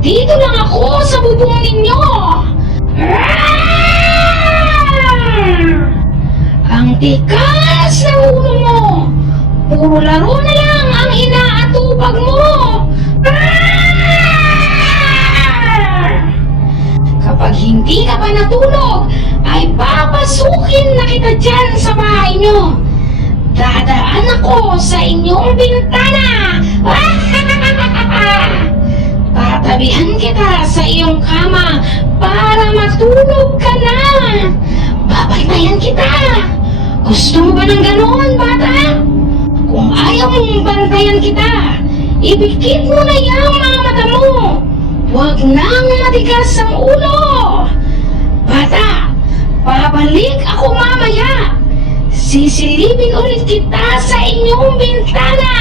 Nandito lang ako sa bubong ninyo. Ang tikas ng ulo mo. Puro laro na lang ang inaatupag mo. Kapag hindi ka pa natulog, ay papasukin na kita dyan sa bahay nyo. Dadaan ako sa inyong bintana. Tatabihan kita sa iyong kama para matulog ka na. Babantayan kita. Gusto mo ba ng ganoon, bata? Kung ayaw mong bantayan kita, ibikit mo na yung mga mata mo. Huwag nang matigas ang ulo. Bata, babalik ako mamaya. Sisilipin ulit kita sa inyong bintana.